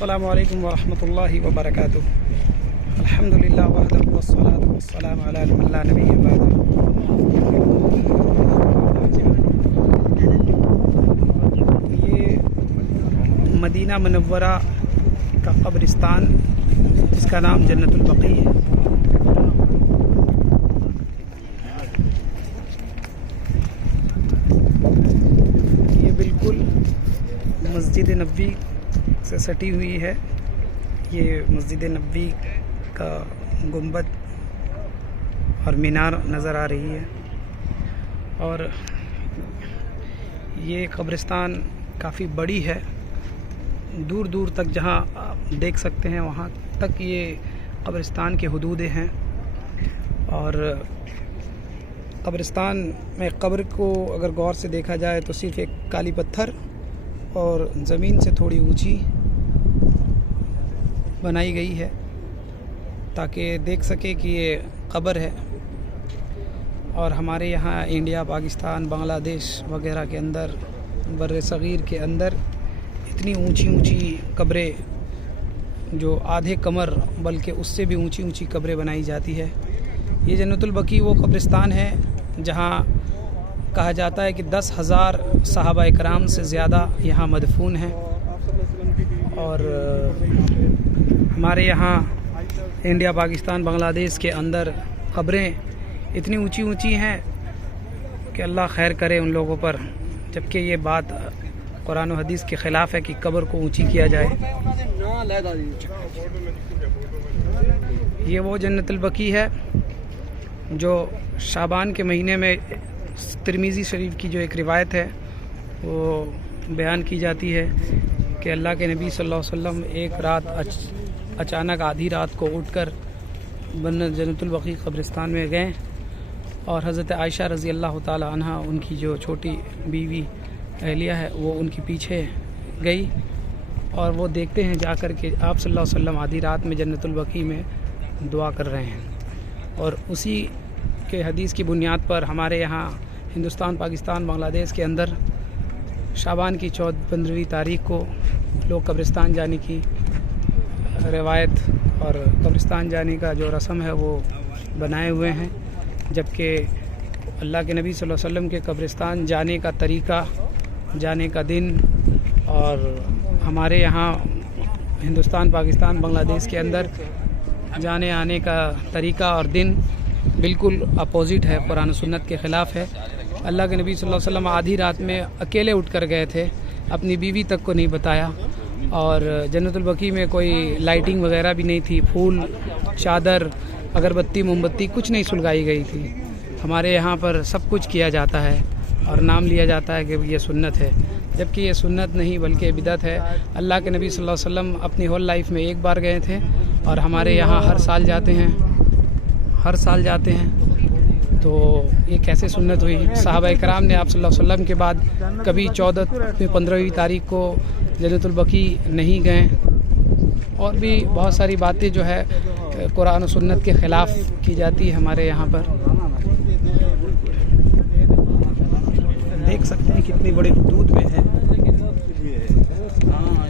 अस्सलामु अलैकुम वरहमतुल्लाहि वबरकातुह। अल्हम्दुलिल्लाह वहदहु वस्सलातु वस्सलामु अला मन ला नबिय्य बअदह। ये मदीना मुनव्वरा का कब्रिस्तान जिसका नाम जन्नतुल बकी है। ये बिल्कुल मस्जिद नबवी से सटी हुई है। ये मस्जिद नबवी का गुंबद और मीनार नज़र आ रही है और ये कब्रिस्तान काफ़ी बड़ी है। दूर दूर तक जहाँ आप देख सकते हैं वहाँ तक ये कब्रिस्तान के हदूदें हैं। और कब्रिस्तान में कब्र को अगर गौर से देखा जाए तो सिर्फ़ एक काली पत्थर और ज़मीन से थोड़ी ऊंची बनाई गई है ताकि देख सके कि ये कब्र है। और हमारे यहाँ इंडिया, पाकिस्तान, बांग्लादेश वगैरह के अंदर, बर्रे सग़ीर के अंदर इतनी ऊंची ऊंची कब्रें, जो आधे कमर बल्कि उससे भी ऊंची ऊंची कब्रें बनाई जाती है। ये जन्नतुल बकी वो कब्रिस्तान है जहाँ कहा जाता है कि 10,000 सहाबा कराम से ज़्यादा यहाँ मदफून हैं। और हमारे यहाँ इंडिया, पाकिस्तान, बांग्लादेश के अंदर कब्रें इतनी ऊंची ऊंची हैं कि अल्लाह खैर करे उन लोगों पर, जबकि ये बात कुरान और हदीस के ख़िलाफ़ है कि कब्र को ऊंची किया जाए। ये वो जन्नतुल बकी है जो शाबान के महीने में तिरमिज़ी शरीफ की जो एक रिवायत है वो बयान की जाती है कि अल्लाह के नबी सल्लल्लाहु अलैहि वसल्लम एक रात अचानक आधी रात को उठकर जन्नतुल बकी कब्रिस्तान में गए और हज़रत आयशा रज़ी अल्लाह ताला अन्हा, उनकी जो छोटी बीवी अहलिया है, वो उनके पीछे गई और वो देखते हैं जाकर के आप सल्लल्लाहु अलैहि वसल्लम आधी रात में जन्नतुल बकी में दुआ कर रहे हैं। और उसी के हदीस की बुनियाद पर हमारे यहाँ हिंदुस्तान, पाकिस्तान, बांग्लादेश के अंदर शाबान की 14-15वीं तारीख को लोग कब्रिस्तान जाने की रिवायत और कब्रिस्तान जाने का जो रस्म है वो बनाए हुए हैं। जबकि अल्लाह के नबी सल्लल्लाहु अलैहि वसल्लम के कब्रिस्तान जाने का तरीक़ा, जाने का दिन और हमारे यहाँ हिंदुस्तान, पाकिस्तान, बांग्लादेश के अंदर जाने आने का तरीक़ा और दिन बिल्कुल अपोज़िट है, कुरान सुन्नत के ख़िलाफ़ है। अल्लाह के नबी सल्लल्लाहु अलैहि वसल्लम आधी रात में अकेले उठकर गए थे, अपनी बीवी तक को नहीं बताया। और जन्नतुल बकी में कोई लाइटिंग वगैरह भी नहीं थी, फूल, चादर, अगरबत्ती, मोमबत्ती कुछ नहीं सुलगाई गई थी। हमारे यहाँ पर सब कुछ किया जाता है और नाम लिया जाता है कि ये सुन्नत है, जबकि ये सुन्नत नहीं बल्कि बिदअत है। अल्लाह के नबी सल्लल्लाहु अलैहि वसल्लम अपनी होल लाइफ में एक बार गए थे और हमारे यहाँ हर साल जाते हैं। तो ये कैसे सुन्नत हुई? सहाबा कराम ने आप सल्लल्लाहु अलैहि वसल्लम के बाद कभी 14-15वीं तारीख को जन्नतुल बकी नहीं गए। और भी बहुत सारी बातें जो है कुरान और सुन्नत के ख़िलाफ़ की जाती है हमारे यहाँ पर। देख सकते हैं कितनी बड़ी हुदूद में है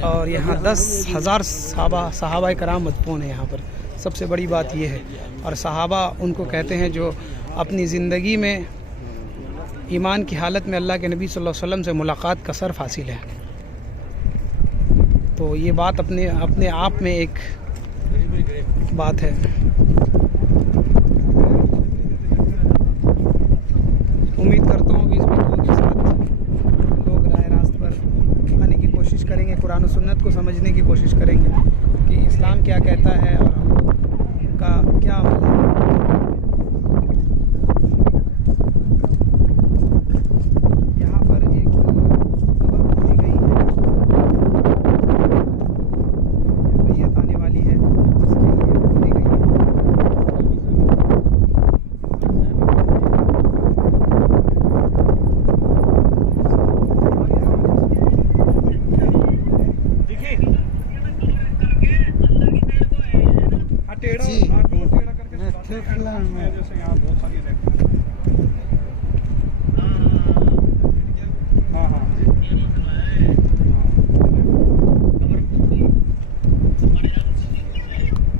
और यहाँ 10,000 सहाबा कराम मदफून है यहाँ पर। सबसे बड़ी बात यह है। और सहाबा उनको कहते हैं जो अपनी ज़िंदगी में ईमान की हालत में अल्लाह के नबी सल्लल्लाहु अलैहि वसल्लम से मुलाकात का शर्फ़ हासिल है। तो ये बात अपने आप में एक बात है। उम्मीद करता हूँ कि इस वीडियो के साथ लोग राह रास्त पर आने की कोशिश करेंगे, कुरान और सुन्नत को समझने की कोशिश करेंगे कि इस्लाम क्या कहता है और हम लोग का क्या अमल है। यहाँ पर एक कब्र खोदी गई है, मैयत आने वाली है, उसके लिए खोदी गई है। टेढ़ा करके जैसे यहाँ बहुत सारी